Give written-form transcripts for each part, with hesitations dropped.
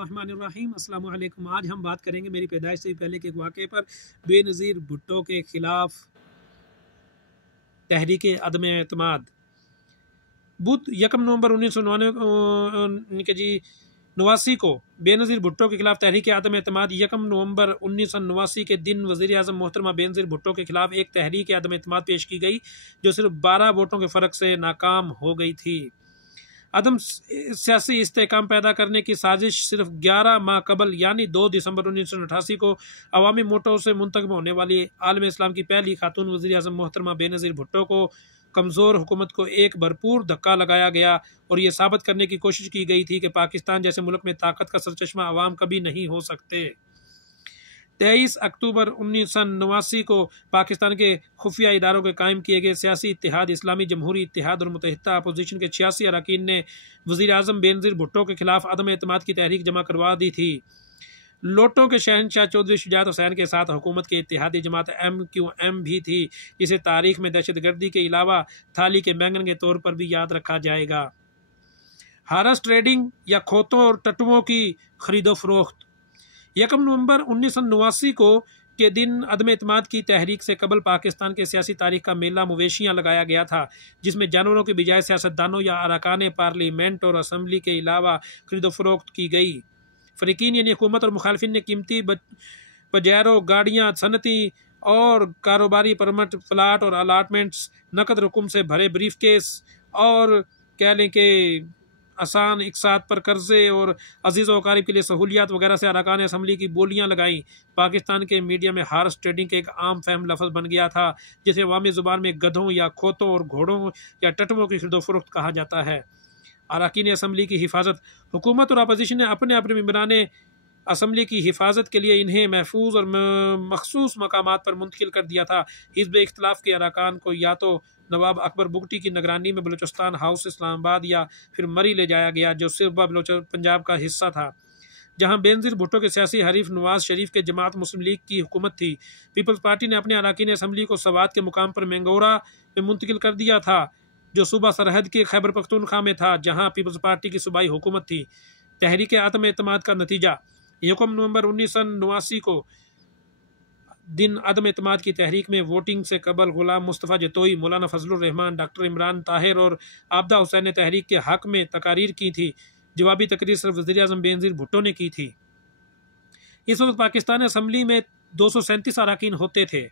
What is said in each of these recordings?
बिस्मिल्लाहिर्रहमानिर्रहीम। अस्सलाम वालेकुम। आज हम बात करेंगे मेरी पैदाइश से भी पहले के एक वाक़े पर। बेनज़ीर भुट्टो के ख़िलाफ़ तहरीक अदम एतमाद। बुध 1 नवंबर 1989 को बेनज़ीर भुट्टो के खिलाफ तहरीक अदम एतमाद 1 नवंबर 1989 के दिन वज़ीर आज़म मोहतरमा बेनज़ीर भुट्टो के खिलाफ एक तहरीक अदम एतमाद पेश की गई, जो सिर्फ 12 वोटों के फ़र्क से नाकाम हो गई थी। अदम सियासी इस्तेहकाम पैदा करने की साजिश सिर्फ 11 माह कबल यानी 2 दिसंबर 1988 को अवामी वोटों से मुंतखब होने वाली आलम इस्लाम की पहली खातून वज़ीर आज़म मोहतरमा बेनज़ीर भुट्टो को कमज़ोर हुकूमत को एक भरपूर धक्का लगाया गया और ये साबित करने की कोशिश की गई थी कि पाकिस्तान जैसे मुल्क में ताकत का सरचश्मा अवाम कभी नहीं हो सकते। 23 अक्टूबर 1989 को पाकिस्तान के खुफिया इदारों के कायम किए गए सियासी इत्तेहाद इस्लामी जमहूरी इत्तेहाद और मुत्तहिदा अपोजिशन के 86 अरकान ने वज़ीर आज़म बेनज़ीर भुट्टो के खिलाफ अदम एतमाद की तहरीक जमा करवा दी थी। लोटों के शहनशाह चौधरी शुजात हुसैन के साथ हुकूमत के इत्तेहादी जमात MQM भी थी, जिसे तारीख में दहशतगर्दी के अलावा थाली के बैंगन के तौर पर भी याद रखा जाएगा। हारस ट्रेडिंग या खोतों और टट्टुओं की खरीदो फरोख्त। 1 नवंबर 1989 को के दिन अदम एतमाद की तहरीक से कबल पाकिस्तान के सियासी तारीख का मेला मवेशियाँ लगाया गया था, जिसमें जानवरों के बजाय सियासतदानों या अरकान पार्लियामेंट और असम्बली के अलावा खरीदो फरोख्त की गई। फ़रीकीन यानी हुकूमत और मुखालफिन ने कीमती पजैरों, गाड़ियाँ, सनती और कारोबारी परमिट, प्लाट और अलाटमेंट्स, नकद रकम से भरे ब्रीफ केस और कह लें कि आसान इकसात पर कर्जे और अजीज़ वकारीब के लिए सहूलियात वगैरह से अरकान असम्बली की बोलियां लगाई। पाकिस्तान के मीडिया में हार्स ट्रेडिंग के एक आम फहम लफ्ज़ बन गया था, जिसे अवामी ज़ुबान में गधों या खोतों और घोड़ों या टट्टुओं की खरीदो फरोख्त कहा जाता है। अरकान असम्बली की हिफाजत। हुकूमत और अपोजिशन ने अपने अपने मेंबरान असम्बली की हिफाजत के लिए इन्हें महफूज और मखसूस मकामात पर मुंतकिल कर दिया था। हिज़्ब इख्तिलाफ के अरकान को या तो नवाब अकबर बुगटी की निगरानी में बलूचिस्तान हाउस इस्लामाबाद या फिर मरी ले जाया गया, जो सिरबा पंजाब का हिस्सा था, जहां बेनज़ीर भुट्टो के सियासी हरीफ नवाज शरीफ के जमात मुस्लिम लीग की हुकूमत थी। पीपल्स पार्टी ने अपने अरकान असम्बली को सवात के मुकाम पर मैंगोरा में मुंतकिल कर दिया था, जो सूबा सरहद के खैबर पख्तूनख्वा में था, जहां पीपल्स पार्टी की सूबाई हुकूमत थी। तहरीक अदम एतमाद का नतीजा। 1 नवंबर 1989 को दिन अदम एतमाद की तहरीक में वोटिंग से कबल गुलाम मुस्तफ़ा जतोई, मौलाना फजलुर रहमान, डॉक्टर इमरान ताहिर और आबदा हुसैन ने तहरीक के हक में तकारीर की थी। जवाबी तकरीर सिर्फ वज़ीर आज़म बेनज़ीर भुट्टो ने की थी। इस वक्त पाकिस्तान असम्बली में 237 अरकान होते थे।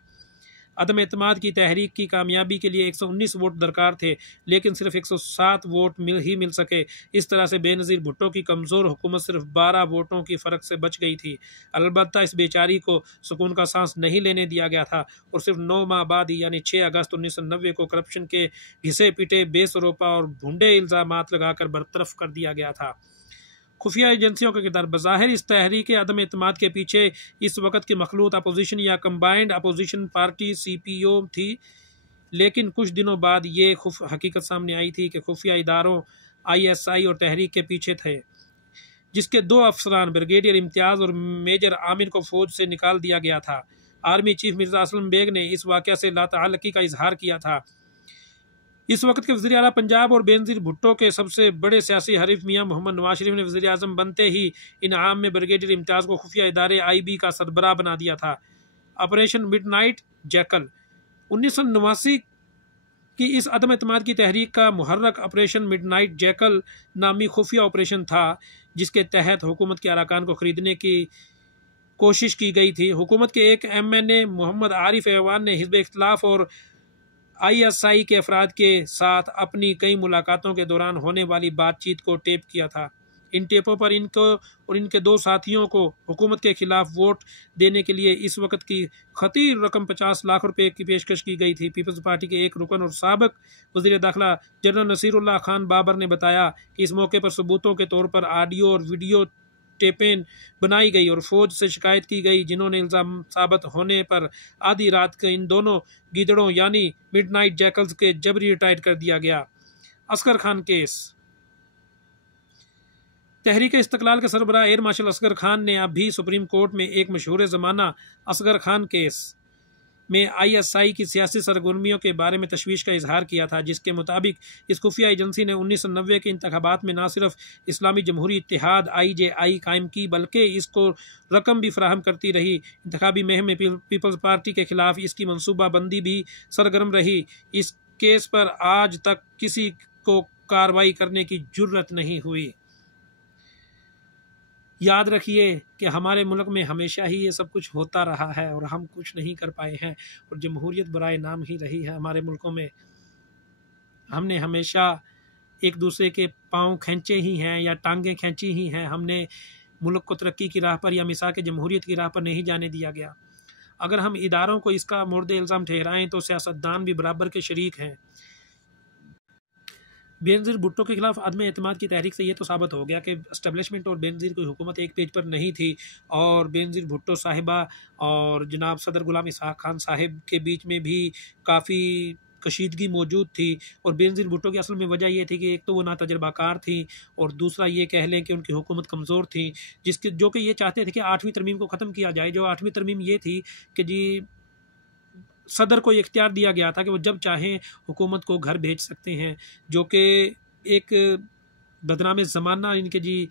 अदम एतमाद की तहरीक की कामयाबी के लिए 119 वोट दरकार थे, लेकिन सिर्फ 107 वोट मिल सके। इस तरह से बेनज़ीर भुट्टो की कमज़ोर हुकूमत सिर्फ 12 वोटों की फ़र्क से बच गई थी। अलबत्ता इस बेचारी को सुकून का सांस नहीं लेने दिया गया था और सिर्फ 9 माह बाद यानी 6 अगस्त 1990 को करप्शन के घिसे पिटे, बेसरोपा और भूडे इल्ज़ामात लगाकर बरतरफ कर दिया गया था। खुफिया एजेंसियों का किरदार। बज़ाहिर इस तहरीक अदम एतमाद के पीछे इस वक्त की मखलूत अपोजिशन या कम्बाइंड अपोजिशन पार्टी CPO थी, लेकिन कुछ दिनों बाद ये हकीकत सामने आई थी कि खुफिया इदारों ISI और तहरीक के पीछे थे, जिसके 2 अफसरान ब्रिगेडियर इम्तियाज़ और मेजर आमिर को फौज से निकाल दिया गया था। आर्मी चीफ मिर्ज़ा असलम बेग ने इस वाक़या से लाताल्लुकी का इजहार किया था। इस वक्त के वज़ीर आला पंजाब और बेनज़ीर भुट्टो के सबसे बड़े सियासी हरीफ मियां मोहम्मद नवाज शरीफ ने वज़ीर आज़म बनते ही इनाम में ब्रिगेडियर इम्तियाज़ को खुफिया इदारे IB का सरबराह बना दिया था। Operation midnight jackal. 1989 की इस अदम एतमाद की तहरीक का मुहर्रक ऑपरेशन मिडनाइट जैकल नामी खुफिया ऑपरेशन था, जिसके तहत हुकूमत के अरकान को खरीदने की कोशिश की गई थी। हुकूमत के एक MNA मोहम्मद आरिफ ऐवान ने हिज़्ब इख्तिलाफ और ISI के अफराद के साथ अपनी कई मुलाकातों के दौरान होने वाली बातचीत को टेप किया था। इन टेपों पर इनको और इनके 2 साथियों को हुकूमत के खिलाफ वोट देने के लिए इस वक्त की खतीर रकम 50 लाख रुपए की पेशकश की गई थी। पीपल्स पार्टी के एक रुकन और साबिक वज़ीर दाखिला जनरल नसीरुल्लाह खान बाबर ने बताया कि इस मौके पर सबूतों के तौर पर ऑडियो और वीडियो टेपें बनाई गई और फौज से शिकायत की गई, जिन्होंने इल्ज़ाम साबित होने पर आधी रात के इन दोनों गीदड़ों यानी मिडनाइट जैकल्स के जबरी रिटायर कर दिया गया। असगर खान केस। तहरीक इस्तक़लाल के सरबराह एयर मार्शल असगर खान ने अब भी सुप्रीम कोर्ट में एक मशहूर ज़माना असगर खान केस میں ISI کی سیاسی سرگرمیوں کے بارے میں تشویش کا اظہار کیا تھا، جس کے مطابق اس خفیہ ایجنسی نے 1990 کے انتخابات میں نہ صرف اسلامی جمہوری اتحاد IJI قائم کی بلکہ اس کو رقم بھی فراہم کرتی رہی۔ انتخابی مہم میں پیپلز پارٹی کے خلاف اس کی منصوبہ بندی بھی سرگرم رہی۔ اس کیس پر آج تک کسی کو کارروائی کرنے کی جرت نہیں ہوئی۔ یاد رکھیے کہ ہمارے ملک میں ہمیشہ ہی یہ سب کچھ ہوتا رہا ہے اور ہم کچھ نہیں کر پائے ہیں، اور جمہوریت برائے نام ہی رہی ہے ہمارے ملکوں میں۔ ہم نے ہمیشہ ایک دوسرے کے پاؤں کھینچے ہی ہیں یا ٹانگیں کھینچی ہی ہیں، ہم نے ملک کو ترقی کی راہ پر یا میثاق جمہوریت کی راہ پر نہیں جانے دیا گیا۔ اگر ہم اداروں کو اس کا مورد الزام ٹھہرائیں تو سیاستدان بھی برابر کے شریک ہیں۔ بینظیر بھٹو کے خلاف عدم اعتماد کی تحریک سے یہ تو ثابت ہو گیا کہ اسٹیبلشمنٹ اور بینظیر کی حکومت ایک پیج پر نہیں تھی، اور بینظیر بھٹو صاحبہ اور جناب صدر غلام اسحاق خان صاحب کے بیچ میں بھی کافی کشیدگی موجود تھی۔ اور بینظیر بھٹو کی اصل میں وجہ یہ تھی کہ ایک تو وہ ناتجربہ کار تھی، اور دوسرا یہ کہہ لیں کہ ان کی حکومت کمزور تھی، جو کہ یہ چاہتے تھے کہ 8ویں ترمیم کو ختم کیا جائے۔ جو 8ویں ترمیم یہ تھی کہ جی صدر کو اختیار دیا گیا تھا کہ وہ جب چاہیں حکومت کو گھر بھیج سکتے ہیں، جو کہ ایک بدنام زمانہ ان کے جی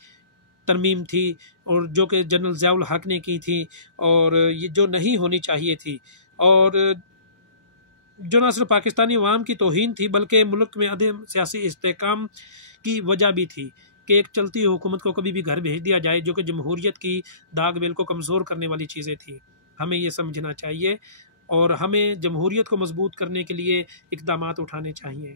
ترمیم تھی، اور جو کہ جنرل ضیاء الحق نے کی تھی، اور یہ جو نہیں ہونی چاہیے تھی، اور جو نہ صرف پاکستانی عوام کی توہین تھی بلکہ ملک میں عدم سیاسی استحکام کی وجہ بھی تھی کہ ایک چلتی حکومت کو کبھی بھی گھر بھیج دیا جائے، جو کہ جمہوریت کی داغ بیل کو کمزور کرنے والی چیزیں تھیں۔ ہمیں یہ سمجھنا چاہیے اور ہمیں جمہوریت کو مضبوط کرنے کے لیے اقدامات اٹھانے چاہیے۔